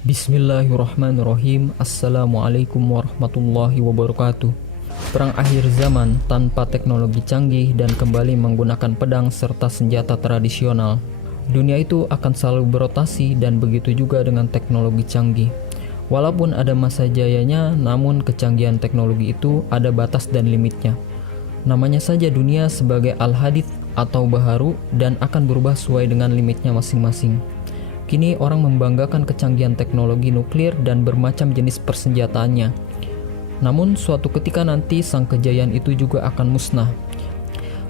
Bismillahirrahmanirrahim. Assalamualaikum warahmatullahi wabarakatuh. Perang akhir zaman tanpa teknologi canggih dan kembali menggunakan pedang serta senjata tradisional. Dunia itu akan selalu berotasi dan begitu juga dengan teknologi canggih. Walaupun ada masa jayanya, namun kecanggihan teknologi itu ada batas dan limitnya. Namanya saja dunia sebagai al-hadits atau baharu dan akan berubah sesuai dengan limitnya masing-masing. Kini orang membanggakan kecanggihan teknologi nuklir dan bermacam jenis persenjataannya. Namun suatu ketika nanti sang kejayaan itu juga akan musnah.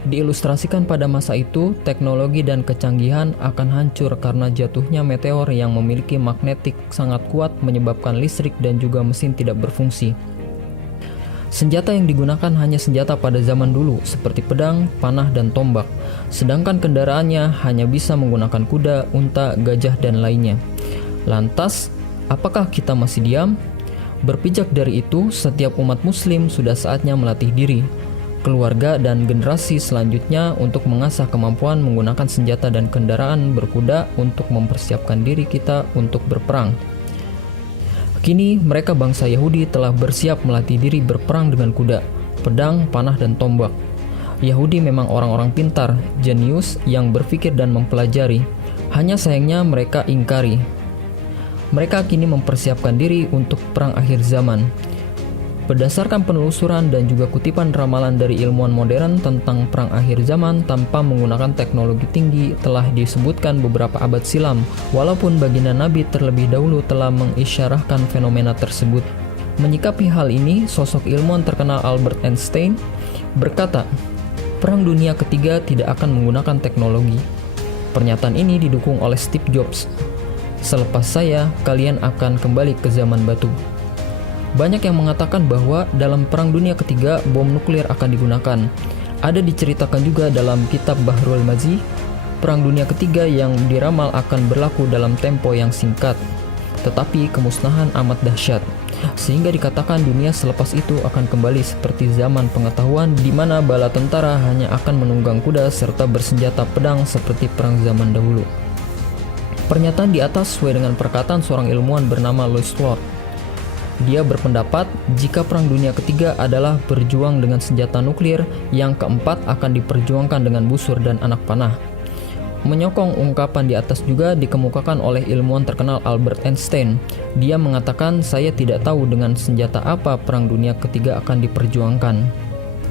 Diilustrasikan pada masa itu, teknologi dan kecanggihan akan hancur karena jatuhnya meteor yang memiliki magnetik sangat kuat menyebabkan listrik dan juga mesin tidak berfungsi. Senjata yang digunakan hanya senjata pada zaman dulu seperti pedang, panah, dan tombak. Sedangkan kendaraannya hanya bisa menggunakan kuda, unta, gajah, dan lainnya. Lantas, apakah kita masih diam? Berpijak dari itu, setiap umat muslim sudah saatnya melatih diri, keluarga, dan generasi selanjutnya untuk mengasah kemampuan menggunakan senjata dan kendaraan berkuda untuk mempersiapkan diri kita untuk berperang. Kini mereka bangsa Yahudi telah bersiap melatih diri berperang dengan kuda, pedang, panah, dan tombak. Yahudi memang orang-orang pintar, jenius yang berpikir dan mempelajari. Hanya sayangnya mereka ingkari. Mereka kini mempersiapkan diri untuk perang akhir zaman. Berdasarkan penelusuran dan juga kutipan ramalan dari ilmuwan modern tentang perang akhir zaman tanpa menggunakan teknologi tinggi telah disebutkan beberapa abad silam, walaupun baginda Nabi terlebih dahulu telah mengisyarahkan fenomena tersebut. Menyikapi hal ini, sosok ilmuwan terkenal Albert Einstein berkata, "Perang dunia ketiga tidak akan menggunakan teknologi." Pernyataan ini didukung oleh Steve Jobs. "Selepas saya, kalian akan kembali ke zaman batu." Banyak yang mengatakan bahwa dalam Perang Dunia Ketiga bom nuklir akan digunakan. Ada diceritakan juga dalam kitab Bahrul Mazi, Perang Dunia Ketiga yang diramal akan berlaku dalam tempo yang singkat, tetapi kemusnahan amat dahsyat, sehingga dikatakan dunia selepas itu akan kembali seperti zaman pengetahuan di mana bala tentara hanya akan menunggang kuda serta bersenjata pedang seperti perang zaman dahulu. Pernyataan di atas sesuai dengan perkataan seorang ilmuwan bernama Louis Lord. Dia berpendapat jika Perang Dunia Ketiga adalah berjuang dengan senjata nuklir, yang keempat akan diperjuangkan dengan busur dan anak panah. Menyokong ungkapan di atas juga dikemukakan oleh ilmuwan terkenal Albert Einstein. Dia mengatakan, "Saya tidak tahu dengan senjata apa Perang Dunia Ketiga akan diperjuangkan.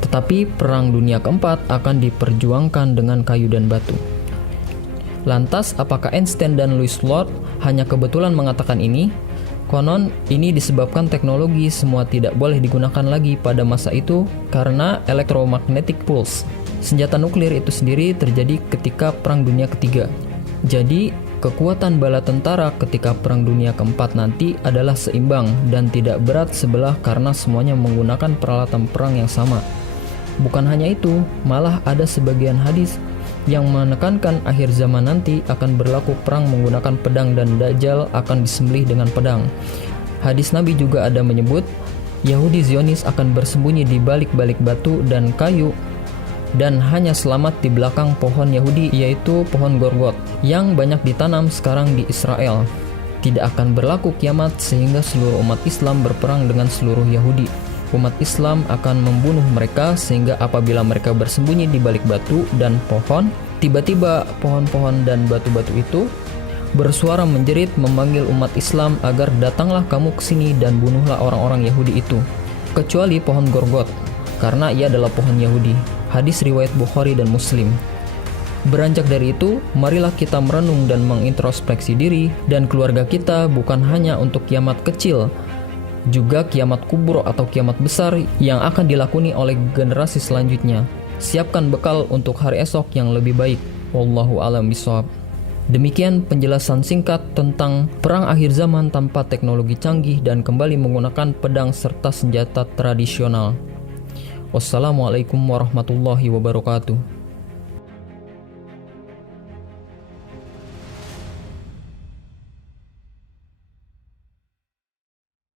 Tetapi Perang Dunia keempat akan diperjuangkan dengan kayu dan batu." Lantas, apakah Einstein dan Louis Lord hanya kebetulan mengatakan ini? Konon, ini disebabkan teknologi semua tidak boleh digunakan lagi pada masa itu karena electromagnetic pulse. Senjata nuklir itu sendiri terjadi ketika Perang Dunia Ketiga. Jadi, kekuatan bala tentara ketika Perang Dunia Keempat nanti adalah seimbang dan tidak berat sebelah karena semuanya menggunakan peralatan perang yang sama. Bukan hanya itu, malah ada sebagian hadis yang menekankan akhir zaman nanti akan berlaku perang menggunakan pedang dan Dajjal akan disembelih dengan pedang. Hadis Nabi juga ada menyebut Yahudi Zionis akan bersembunyi di balik-balik batu dan kayu dan hanya selamat di belakang pohon Yahudi, yaitu pohon Gorgot yang banyak ditanam sekarang di Israel. Tidak akan berlaku kiamat sehingga seluruh umat Islam berperang dengan seluruh Yahudi. Umat Islam akan membunuh mereka sehingga apabila mereka bersembunyi di balik batu dan pohon, tiba-tiba pohon-pohon dan batu-batu itu bersuara menjerit memanggil umat Islam agar datanglah kamu ke sini dan bunuhlah orang-orang Yahudi itu, kecuali pohon Gorgot, karena ia adalah pohon Yahudi. Hadis riwayat Bukhari dan Muslim. Beranjak dari itu, marilah kita merenung dan mengintrospeksi diri dan keluarga kita bukan hanya untuk kiamat kecil, juga kiamat kubur atau kiamat besar yang akan dilakoni oleh generasi selanjutnya. Siapkan bekal untuk hari esok yang lebih baik. Wallahu a'lam bishawab. Demikian penjelasan singkat tentang perang akhir zaman tanpa teknologi canggih dan kembali menggunakan pedang serta senjata tradisional. Wassalamualaikum warahmatullahi wabarakatuh.